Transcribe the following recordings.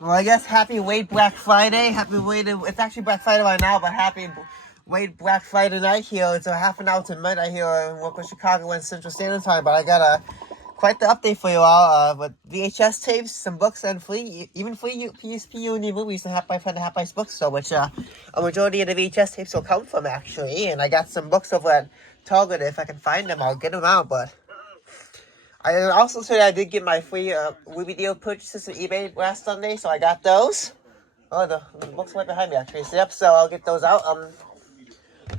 Well, I guess happy late Black Friday. Happy late. It's actually Black Friday right now, but happy late Black Friday night here. It's a half an hour to midnight here in local Chicago and Central Standard Time. But I got quite the update for you all. With VHS tapes, some books, and even free PSP UMD movies and half price bookstore, which a majority of the VHS tapes will come from actually. And I got some books over at Target. If I can find them, I'll get them out. But I also said I did get my free movie deal purchases from eBay last Sunday, so I got those. Oh, the book's right behind me actually. So, yep, so I'll get those out.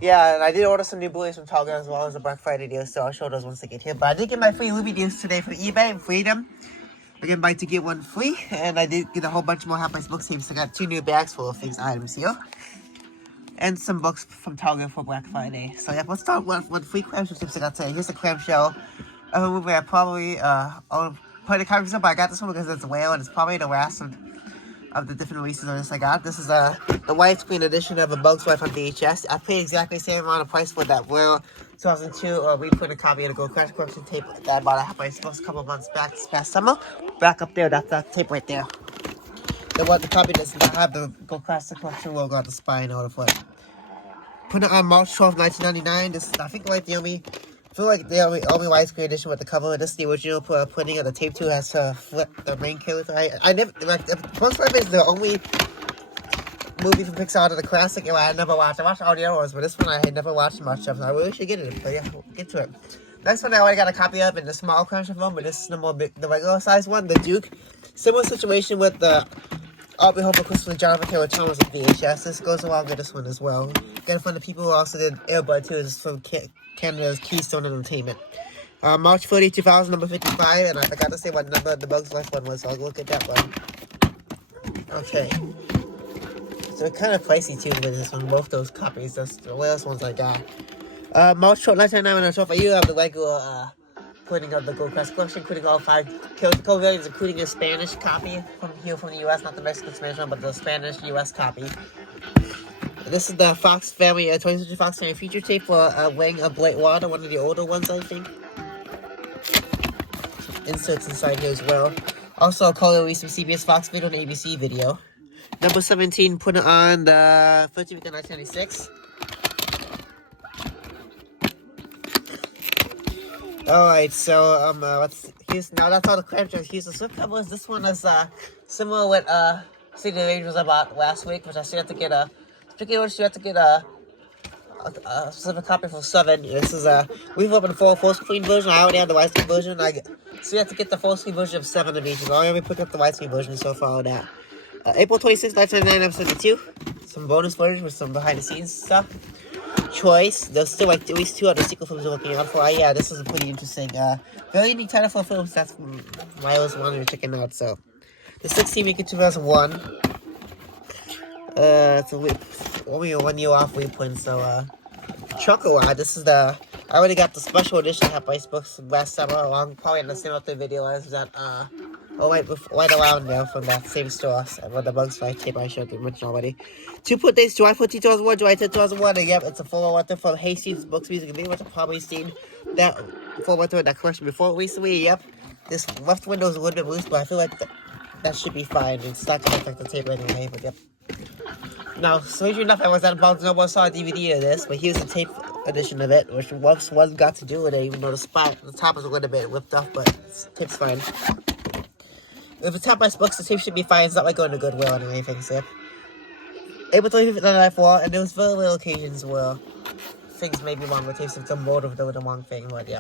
Yeah, and I did order some new Blu-rays from Target as well as a Black Friday deal, so I'll show those once they get here. But I did get my free movie deals today from eBay and Freedom. I get buy to get one free, and I did get a whole bunch more half-price book tapes. I got 2 new bags full of things items here. And some books from Target for Black Friday. So yeah, let's start with what free clamshell tips I got today. Here's the clamshell of a movie I probably I'll put the comments up, but I got this one because it's a whale and it's probably the last of the different releases of this I got. This is the widescreen edition of A Bug's Life on VHS. I paid exactly the same amount of price for that whale 2002 reprinted copy of the Gold Crash Collection tape that I bought at half-price books a couple months back this past summer. Back up there, that's that tape right there. The copy does not have the Gold Crash Collection logo on the spine or the foot. Put it on March 12, 1999. This is, I think, like the only widescreen edition with the cover. This is the original printing of the tape too. Has to flip the main character. I never like Bug's Life is the only movie from Pixar to the classic. And I never watched. I watched all the other ones, but this one I had never watched much of. So I really should get it. But yeah, we'll get to it. Next one I already got a copy of in the small clamshell form, but this is the regular size one, the Duke. Similar situation with the I'll Be Home for Christmas with Jonathan Taylor Thomas with VHS. This goes along with this one as well. Got it from the people who also did Airbud too. This is from Canada's Keystone Entertainment. March 30, 2000, number 55, and I forgot to say what number the Bug's Life one was, so I'll look at that one. Okay. So it's kind of pricey too with this one, both those copies. That's the last ones I got. March 12, 1999, for you have the regular printing of the Gold Crash Collection, including all 5 code variants, including a Spanish copy from the US, not the Mexican Spanish one, but the Spanish US copy. And this is the Fox Family, 20th Century Fox Family feature tape for Wing of Blight Water, one of the older ones, I think. Some inserts inside here as well. Also, a color release from CBS Fox video and ABC video. Number 17, put it on the 13th week of 1996. Alright, so that's all the clamshells. Here's the slip covers. This one is similar with City of Angels I bought last week, which I still have to get a specific copy for 7. This is we've opened the full screen version. I already have the widescreen version. I still have to get the full screen version of 7 of each. I already picked up the widescreen version so far of that. April 26th, 1999, episode 2. Some bonus footage with some behind the scenes stuff. Choice. There's still like at least 2 other sequel films we're looking out for. Yeah, this is a pretty interesting, very unique title for films. That's why I was wanting to check it out. So, the 16th week of 2001. It's only a 1 year off reprint. So, Chocoa. This is I already got the special edition half-price books last summer, along probably in the same update video as that. Right around there from that same store with the Bug's Life tape I showed you mentioned already. 2 dates, July 14, 2001, July 10, 2001. And yep, it's a full winter from Hastings Books Music and Video, which I've probably seen that full winter in that collection before recently. Yep, this left window is a little bit loose, but I feel like that should be fine. It's not going to affect the tape anyway, but yep. Now, strangely enough, I was at Barnes & Noble, saw a DVD of this, but here's the tape edition of it, which was got to do with it, even though the top is a little bit ripped off, but the tape's fine. If it's half-price books, the tape should be fine. It's not like going to Goodwill or anything, so. April 25th, 1994, and there was very little occasions where things may be wrong with tapes. It's a motive with the wrong thing, but yeah.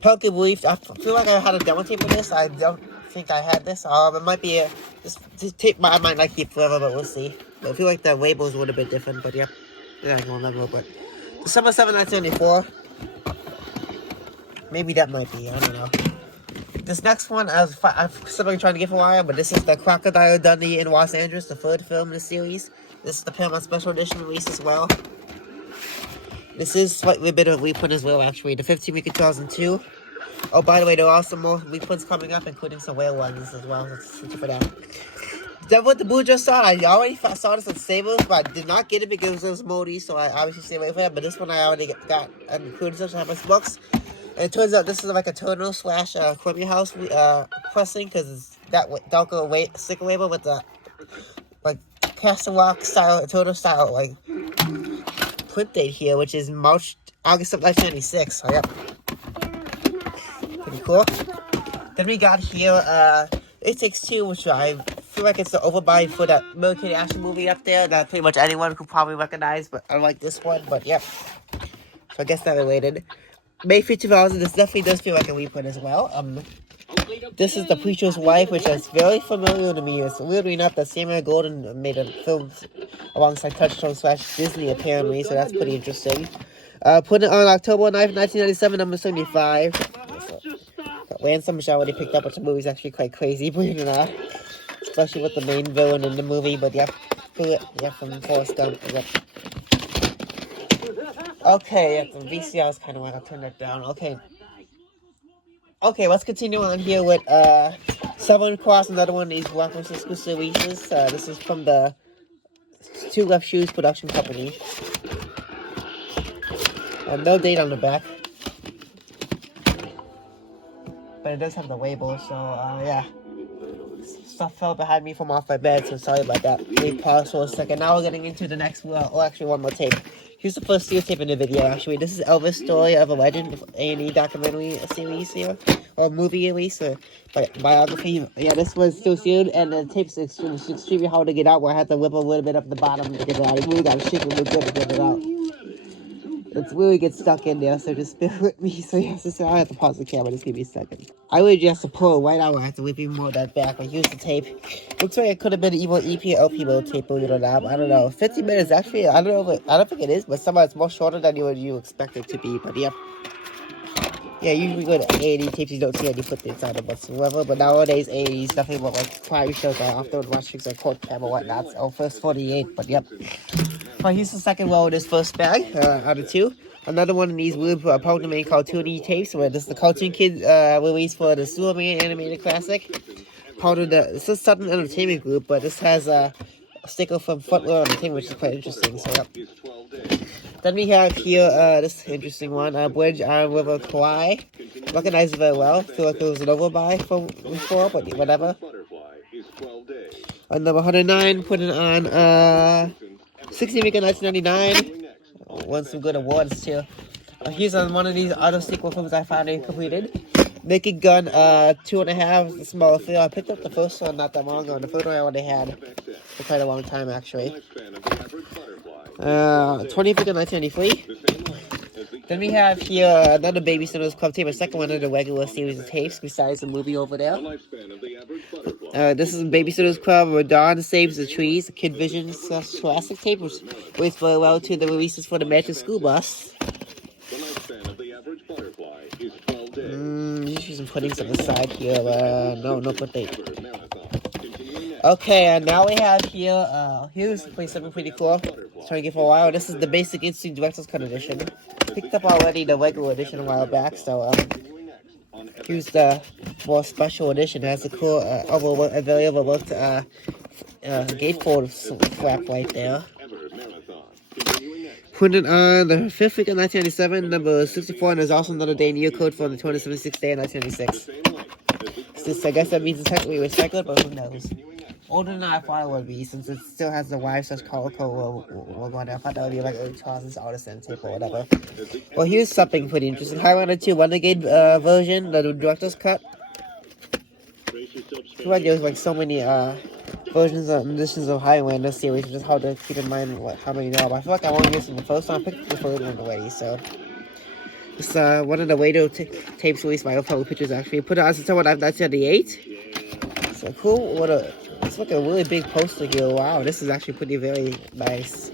Pelican Brief, I feel like I had a demo tape of this. I don't think I had this. It might be this tape I might not keep forever, but we'll see. But I feel like the labels were a bit different, but yeah. Yeah, I can remember, but. December 7, 1994. Maybe that might be, I don't know. This next one, I've been trying to get for a while, but this is the Crocodile Dundee in Los Angeles, the 3rd film in the series. This is the Paramount Special Edition release as well. This is slightly a bit of a reprint as well, actually. The 15th week of 2002. Oh, by the way, there are also more reprints coming up, including some whale ones as well. So for that. Devil with the Blue just saw. I already saw this on Savers, but I did not get it because it was moldy, so I obviously stayed away from that. But this one I already got included such half-price books. And it turns out this is like a Turner / Columbia House pressing, because that Delco sticker label with the like Castle Rock style, total style like print date here, which is August of 1996. So yep, pretty cool. Then we got here It Takes Two, which I feel like it's the overbuy for that military action movie up there that pretty much anyone could probably recognize, but unlike this one. But yep, so I guess not related. May 5, 2000. This definitely does feel like a reprint as well. This is The Preacher's Wife, which is very familiar to me. It's weirdly enough that Samuel Golden made a film alongside Touchstone / Disney, apparently, so that's pretty interesting. Put it on October 9th, 1997, number 75. Lance Summers already picked up, which the movie's actually quite crazy, believe it or not. Especially with the main villain in the movie, but yep. Yeah, from Forrest Gump. Yep. Okay, the VCR's kind of want to turn that down. Okay, let's continue on here with Southern Cross, another one of these reference exclusive releases. This is from the Two Left Shoes production company. No date on the back, but it does have the label, so yeah. Stuff fell behind me from off my bed, so sorry about that. We paused for a second. Now we're getting into the next, actually one more tape. Here's the first steel tape in the video, actually. This is Elvis' Story of a Legend, A&E documentary series here, or movie at least, biography. Yeah, this was still sealed, and the tape's extremely hard to get out, where I had to whip a little bit up the bottom to get it out. It really got to shake it real good to get it out. It's really get stuck in there, so just bear with me. So yes, I have to pause the camera, just give me a second. I really just have to pull it right out, I have to whip even more of that back. Like, here's the tape. Looks like it could have been an even EP or LP mode tape, believe it or not. I don't know. 50 minutes, actually, I don't think it is, but somehow it's more shorter than you expect it to be, but yep. Yeah, usually go to A&E tapes, you don't see any footage on them whatsoever, but nowadays A&E is definitely what like prior shows I often watch things like Court Cam or whatnot. So first 48, but yep. Well, here's the second roll of this first bag out of two. Another one of these weird Pokemon cartoony tapes, where this is the Cartoon Kid release for the Superman animated classic. This is Southern Entertainment Group, but this has a sticker from Footwear Entertainment, which is quite interesting. So yep. Then we have here this interesting one, Bridge on River Kauai. Recognize it very well. Feel like it was an overbuy from before, but whatever. Number 109, put it on 16 week of 1999. Won some good awards too. Here's on one of these other sequel films I finally completed. Naked Gun 2.5, the smaller film. I picked up the first one not that long ago, and the first one I already had for quite a long time actually. 25th of 1993. Then we have here another Babysitter's Club tape, a second one of the regular series of tapes besides the movie over there. This is Babysitter's Club, where Dawn Saves the Trees, a Kid Vision classic tape, which relates very well to the releases for the Magic School Bus. She's putting some aside here. No put date. Okay, and now we have here, here's something pretty cool. Trying to get for a while. This is the Basic Instinct Director's Cut edition. Picked up already the regular edition a while back, so here's the more special edition. It has a cool, very overlooked gatefold flap right there. Put it on the 5th week of 1997, number 64, and there's also another day in year code for the 276th day of 1996. I guess that means it's technically recycled, but who knows? Older than I thought it would be, since it still has the Y/color code logo on there. I thought that would be like a Charles Artisan tape or whatever. Well, here's something pretty interesting. Highlander 2 Renegade version, the director's cut. I feel like there's like so many versions and editions of Highlander series, it's just hard to keep in mind how many know. But I feel like I want to use the first one. I picked up the third one already, so. It's one of the radio tapes released by Ophel Pictures actually. Put it on September 1978. So cool. It's like a really big poster here. Wow, this is actually very very nice.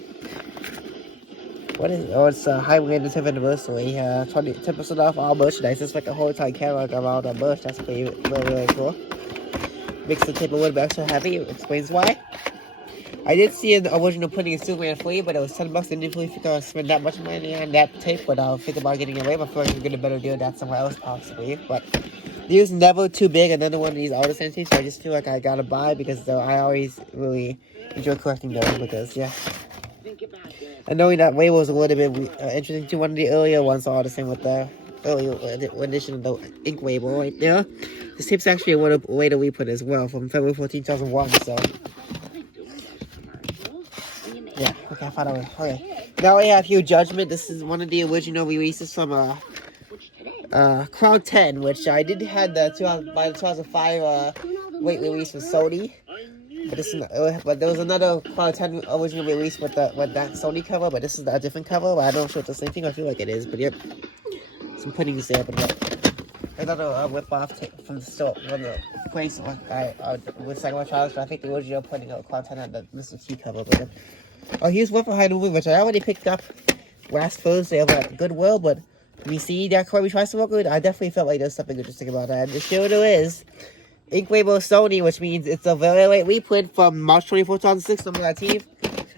What is it? Oh, it's Highlander 10th anniversary. 10% off all merchandise. It's like a whole entire catalog of all the merch. That's really cool. Makes the tape a little bit extra heavy. It explains why. I did see an original printing of Superman free, but it was $10. I didn't really think I would spend that much money on that tape, but I'll think about getting it away. I feel like I can get a better deal than somewhere else possibly. But these never too big. Another one of these artisan tapes, so I just feel like I gotta buy because I always really enjoy collecting those because yeah. And knowing that label was a little bit interesting too. One of the earlier ones are the same with the early edition of the ink label right there. This tape's actually a later reprint as well from February 14, 2001. So yeah, okay, I found out. Okay, now we have Hugh Judgment. This is one of the original releases from Cloud 10, which I did had the 2005 late release with Sony. But this is but there was another Cloud 10 original release with that Sony cover, but this is a different cover. But I don't know if it's the same thing. I feel like it is, but yep, some puddings there. But another rip-off from the store, from the place with Second Childish. But I think the original pudding of Cloud 10 had the Mr. T cover. But yep. Oh, here's Worth Behind the Movie, which I already picked up last Thursday over at Goodwill, but when you see that Corby tries to work with, I definitely felt like there's something interesting about that. And sure there is. Ink label Sony, which means it's a very late reprint from March 24, 2006 on my team.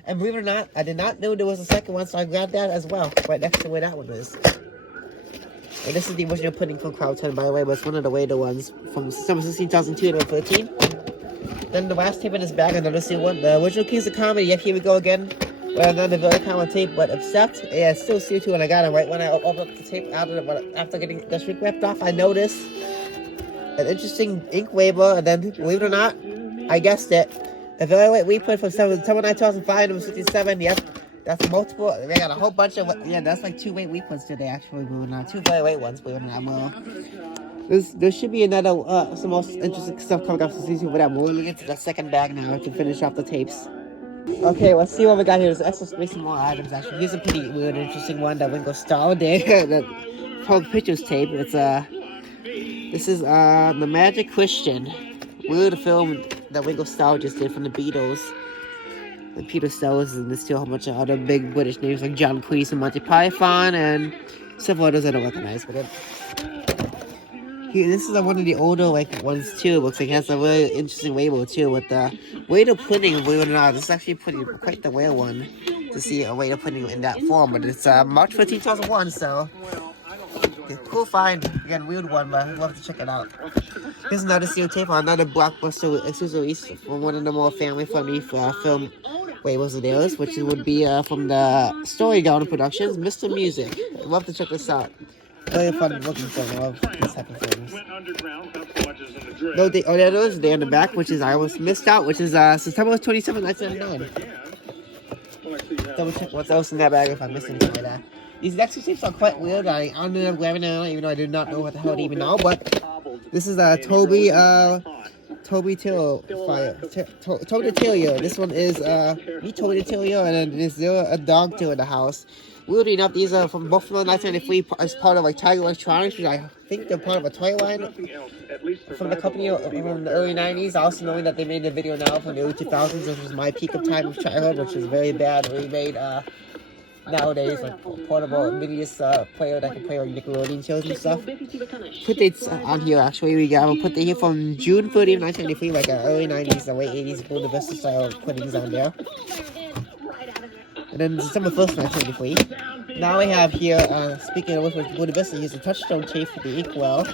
And believe it or not, I did not know there was a second one, so I grabbed that as well, right next to where that one is. And this is the original printing from Cloud 10, by the way, but it's one of the later ones from December 16, 2002 to 2013. Then the last tape in this bag, another seal one. The original Kings of Comedy, yep, here we go again. Well, another very common tape, but except, yeah, it's still seal 2, and I got it right when I opened up the tape out of it, after getting the shrink wrapped off, I noticed an interesting ink label, and then, believe it or not, I guessed it. A very late reprint from September 9, 2005, number 67, yep. That's multiple, they got a whole bunch of, yeah, that's like 2 late reprints today, actually, believe it or not. 2 very late ones, believe it or not. Well, there should be another, some most interesting stuff coming up to season, but we're looking into the second bag now to finish off the tapes. Okay, let's see what we got here. There's extra space and more items, actually. Here's a pretty weird, interesting one that Ringo Starr did. The Pulp Pictures tape. It's, this is, The Magic Christian. Weird film that Ringo Starr just did from the Beatles. And Peter Sellers, and there's still a whole bunch of other big British names like John Cleese and Monty Python, and several others I don't recognize, but here, this is one of the older ones too. It looks like it has a really interesting label too with the way of putting, believe it or not. This is actually quite the rare one to see a way of putting in that form, but it's March 15, 2001, so cool find. Again, weird one, but I'd love to check it out. Here's another seal tape on another blockbuster exclusive release from one of the more family-friendly film labels of theirs, which would be from the Story Garden Productions, Mr. Music. I'd love to check this out. Very fun looking film. I love this type of films. No, there is Day on the Back, which is I almost missed out, which is September 27, 1999. Double check what's else in that bag if I missed anything like that. These next two tapes are quite weird. I ended up grabbing it, even though I did not know what the hell it even know. But this is Toby Tilio. This one is me, Toby Tilio, and then there's a dog too in the house. Weirdly enough, these are from both from 1993 as part of Tiger Electronics, which I think they're part of a toy line from the company from the early 90s. Also knowing that they made a video now from the early 2000s, which was my peak of time of childhood, which is very bad. Remade nowadays, like portable Midius player that can play on Nickelodeon shows and stuff. Put dates on here actually. We got put the here from June 30th, 1993, like early 90s and late 80s, Buena Vista style puddings on there. And then December 1st, 1993. Now we have here, speaking of which, Buena Vista, here's a touchstone tape for the Inkwell.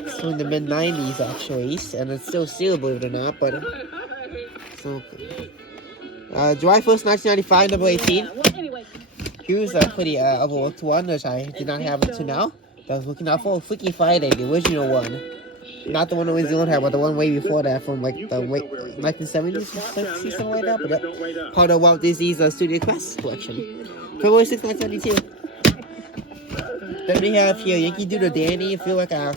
It's from the mid-90s, actually, and it's still sealed, believe it or not, but so July 1st, 1995, number 18. Here's a pretty overlooked one, which I did not have until now. I was looking out for Freaky Friday, the original one. Not the one that we don't have, but the one way before that from the 1970s, something like that. But part of Walt Disney's Studio Quest collection. February 6, 1972. Then we have here Yankee Doodle Dandy. I feel like a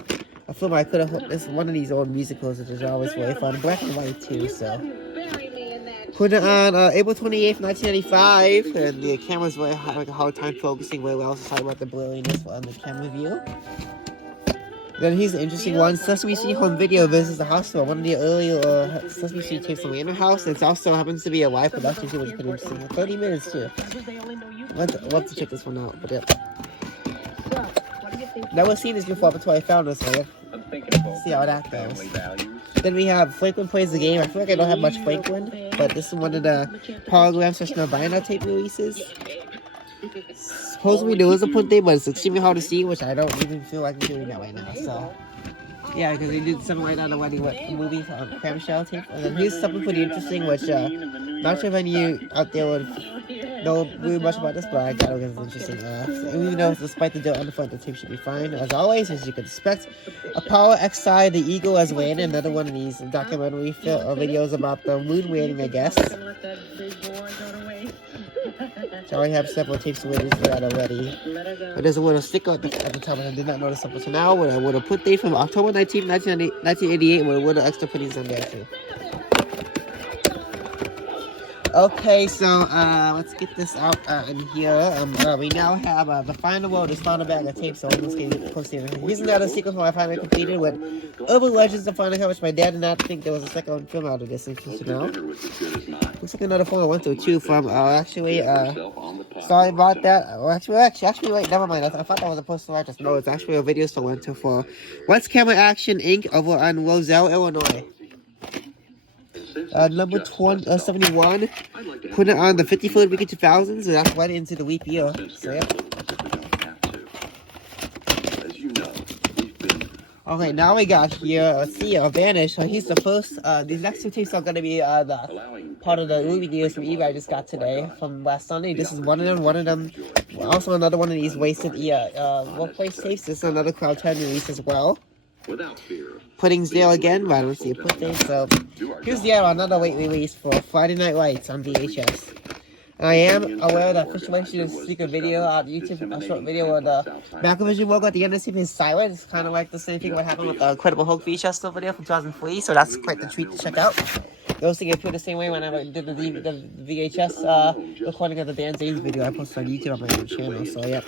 film I could have. It's one of these old musicals, which is always really fun. Black and white too, so. Put it on April 28th, 1995, and the camera's really having a hard time focusing very well, so sorry about the blurriness on the camera view. Then here's an interesting one, Sesame Street Home Video Visits the Hospital, one of the earlier Sesame Street tapes from Random House. It also happens to be a live production too, which is pretty interesting. 30 minutes too. I'd love to check this one out, but yeah. Never seen this before until I found this one. Let's see how that goes. Then we have Franklin Plays the Game. I feel like I don't have much Franklin, but this is one of the Hologram/Vinyl tape releases. Supposedly there was a print date, but it's extremely hard to see, which I don't even feel like I'm doing that right now. So, yeah, because they did something like that already with the movie on Clamshell tape. And then here's something pretty interesting, which not sure if any of you out there would know really much about this, but I got it because it's interesting. Even though despite the dirt on the front, the tape should be fine. As always, as you can expect, Apollo XI, the Eagle has landed. Another one of these documentary videos about the moon landing, I guess. So I already have several tapes with this that already. But there's a little sticker at the top, and I did not notice up until now. With a little put date from October 19th, 1988, with a little extra putties on there too. Okay, so let's get this out in here. We now have the final roll, this final bag of tape, so I'm just getting close here. Here's another sequence I finally completed with Urban Legends, the final cover, which my dad did not think there was a second film out of this, in case you know. Looks like another phone I went to too from, sorry about that. Actually, wait, never mind. I thought that was a postal address. No, it's actually a video store I went to for What's Camera Action Inc. over on Roselle, Illinois. Number 71, put it on the 53rd week of 2000, so that's right into the leap year. So, yeah. Okay, now we got here, let's see, Vanish. So he's the first, these next two tapes are going to be the part of the movie videos from eBay I just got today, from last Sunday. This is one of them, also another one of these wasted workplace tapes. This is another Crowd 10 release as well. Pudding's there again, but I don't see a pudding. So here's another late release for Friday Night Lights on VHS. And I am aware that Situation is a secret video on YouTube, a short video where the Macrovision logo at the end of the tape is silent. It's kind of like the same thing what happened with the Incredible Hulk VHS video from 2003, so that's quite the treat to check out. They also get put the same way when I did the VHS recording of the Dan Zane's video I posted on YouTube on my own channel, so yeah.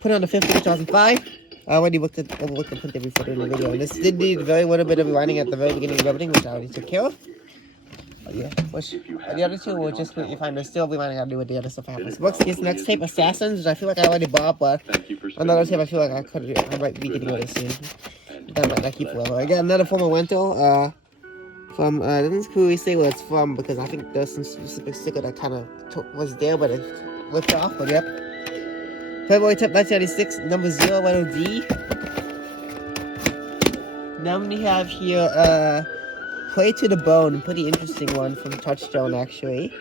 Put it on the 5th of 2005. I already overlooked the print before doing the video. And this did need a very little bit of rewinding at the very beginning of everything, which I already took care of. But yeah, which the other two will just completely fine. There's still rewinding I do with the other stuff happens. Books, this next tape, Assassins, which I feel like I already bought, but another tape I feel like I might be getting it soon. That might not keep forever. I got another form of rental, from, doesn't clearly say where it's from, because I think there's some specific sticker that kind of was there, but it ripped off, but yep. February 10th, 1996, number 0, letter D. Now we have here, Play to the Bone, pretty interesting one from Touchstone, actually.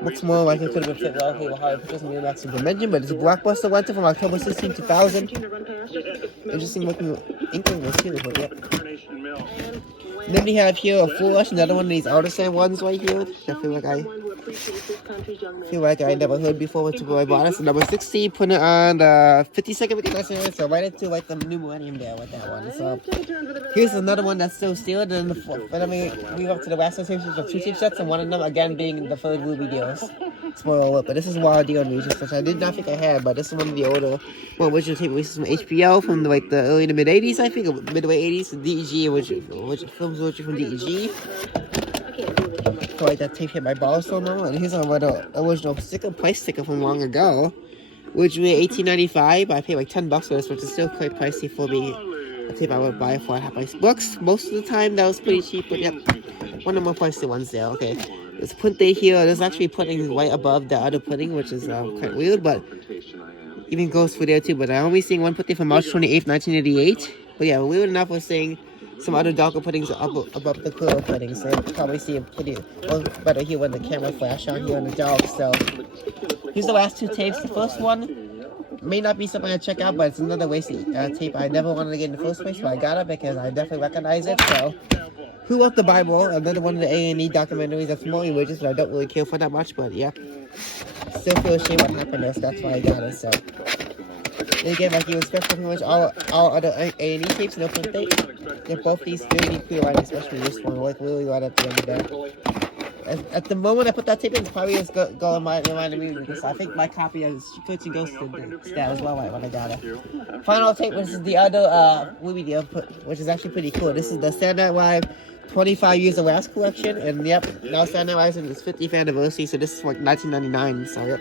Looks more like it could have been fit well for Hollywood Pictures and Miramax Dimension, but it's a blockbuster rental from October 16, 2000. Interesting looking inkling too, but yep. Then we have here a Full Rush, another one of these artisan ones right here. I feel like I never heard before until I bought it. So number 16, put it on the 52nd week of 1999, so right into like the new millennium there with that one. So here's another one that's still sealed, and then we move up to the last tapes of 2 tape sets, and one of them again being the third movie deals. Spoiler alert, but this is Wild Deal Releases, which I did not think I had, but this is one of the older, original tape releases from HBO from the early to mid 80s, I think, or midway 80s, DEG, which films originally from DEG. So like that tape hit my balls so long, and here's another original price sticker from long ago, which was $18.95, but I paid like $10 for this, which is still quite pricey for me. A tape I would buy for half-price books. Most of the time that was pretty cheap, but yep, one of the more pricey ones there. Okay, there's pudding here. There's actually pudding right above the other pudding, which is quite weird, but even goes for there too. But I'm only seeing one pudding from March 28th, 1988. But yeah, weird enough, we're seeing some other darker puddings above the clearer puddings. So you probably see it pretty better here when the camera flash on here in the dark. So here's the last 2 tapes. The first one may not be something I check out, but it's another wasted tape I never wanted to get in the first place, but I got it because I definitely recognize it. So Who Wrote the Bible? Another one of the A&E documentaries that's more religious, but I don't really care for that much. But yeah, still feel ashamed what happened there, so that's why I got it. So and again, like you expect from pretty much all other A&E tapes, no print date. They're both these really clear right, especially this one, like really right at the end of that. At the moment I put that tape in, it's probably just going reminding me, because I think my copy has Twitch and Ghost did that as well right when I got it. Final tape, which is the other movie deal, which is actually pretty cool. This is the Saturday Night Live 25 Years of Last collection, and yep, now Saturday Night Live is in its 50th anniversary, so this is like 1999, so yep.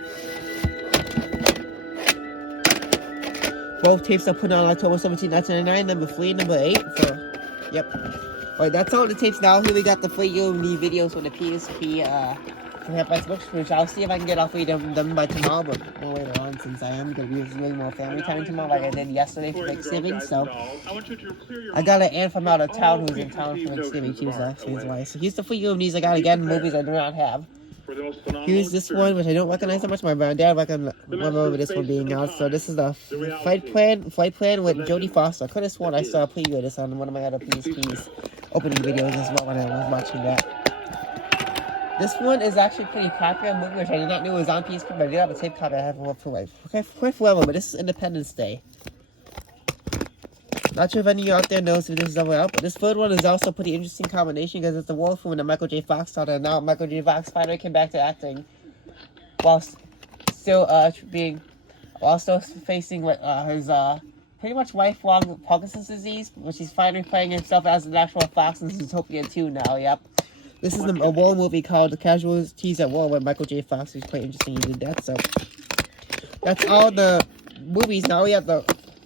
Both tapes are put on October 17, 1999, number 3 and number 8, so yep. Alright, that's all the tapes now. Here we got the free UMD videos from the PSP from Half-Price Books, which I'll see if I can get all 3 of them done by tomorrow, but more later on, since I am going to use really more family time tomorrow like I did yesterday for Thanksgiving. So I got an aunt from out of town who's in town for Thanksgiving too, so that's why. So here's the free UMDs I got again, movies I do not have. Here's this one, which I don't recognize that much. My dad remember this one being out. So this is the Flight Plan with Jodie Foster. I could have sworn I saw a preview of this on one of my other PSP's opening videos as well when I was watching that. This one is actually pretty popular movie, which I did not know was on PSP, but I did have a tape copy I have for quite forever, but this is Independence Day. Not sure if any of you out there knows if this is ever out, but this third one is also a pretty interesting combination because it's the war film that Michael J. Fox started, and now Michael J. Fox finally came back to acting while still facing his pretty much lifelong Parkinson's disease, which he's finally playing himself as an actual Fox in Zootopia 2 now. Yep. This is a war movie called The Casualties at War, where Michael J. Fox is quite interesting. He did that. So that's all the movies. Now we have the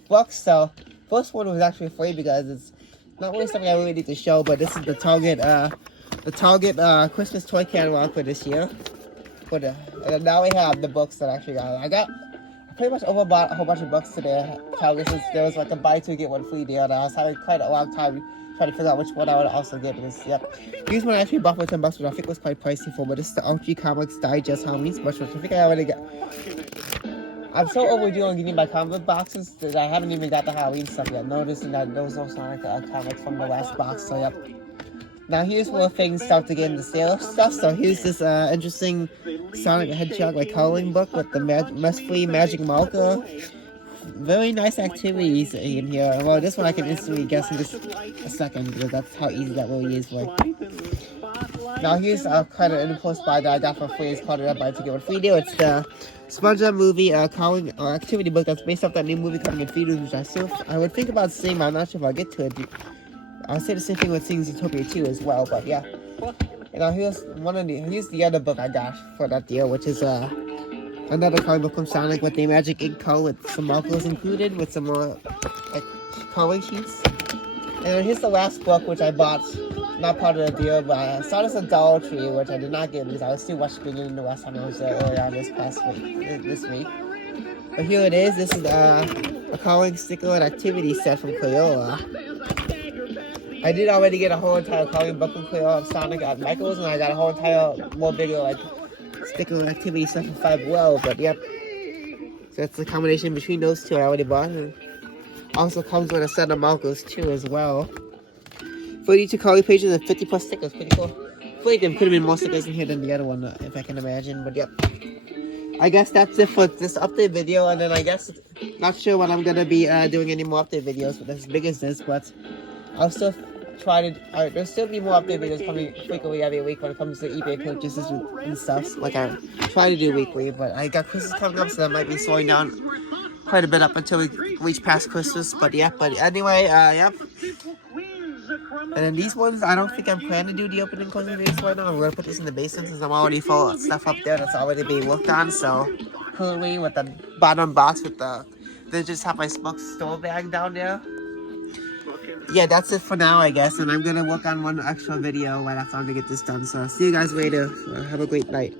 books. So first one was actually free because it's not really something I really need to show, but this is the Target Christmas toy catalog for this year. And now we have the books that I actually got. I pretty much overbought a whole bunch of books today. There was like a buy two get one free deal, and I was having quite a long time trying to figure out which one I would also get. Because here's one I actually bought for $10, which I think was quite pricey for. But this is the Archie Comics Digest Halloween special, which I think I already got. I'm so overdue on getting my comic boxes that I haven't even got the Halloween stuff yet. Noticing that there was no Sonic comics from the last box, so yep. Now here's where things start to get into sale stuff. So here's this interesting Sonic the Hedgehog coloring book with the mess-free magic marker. Very nice activities in here. Well, this one I can instantly guess in just a second because that's how easy that really is. Now here's kind of an impulse buy that I got for free. It's called a buy to get one free deal. It's the SpongeBob movie coloring activity book that's based off that new movie coming in theaters, which I would think about seeing, but I'm not sure if I'll get to it. I'll say the same thing with seeing Zootopia 2 as well, but yeah. And now here's the other book I got for that deal, which is another comic book from Sonic with the Magic Ink color with some markers included, with some more coloring sheets. And here's the last book, which I bought, not part of the deal, but I saw this at Dollar Tree, which I did not get because I was still watching it the last time I was there earlier on this week. But here it is. This is a coloring sticker and activity set from Crayola. I did already get a whole entire coloring book from Crayola of Sonic at Michael's, and I got a whole entire more bigger sticker activity set for $5. But yep, so that's the combination between those two I already bought. And also comes with a set of markers too as well. 32 coloring pages and 50 plus stickers. Pretty cool. I feel like there could have been more stickers in here than the other one, if I can imagine. But yep, I guess that's it for this update video. And then I guess not sure when I'm gonna be doing any more update videos with as big as this, but I'll still try to. There'll still be more update videos coming frequently every week when it comes to eBay purchases and stuff. Like I try to do weekly, but I got Christmas coming up, so that might be slowing down quite a bit up until we reach past Christmas. But yeah, but anyway, yep. And then these ones, I don't think I'm planning to do the opening closing videos right now. I'm gonna put this in the basement since I'm already full of stuff up there that's already being worked on. So currently with the bottom box with then just have my smoke store bag down there. Yeah, that's it for now, I guess, and I'm gonna work on one extra video right after I'm gonna get this done. So see you guys later. Have a great night.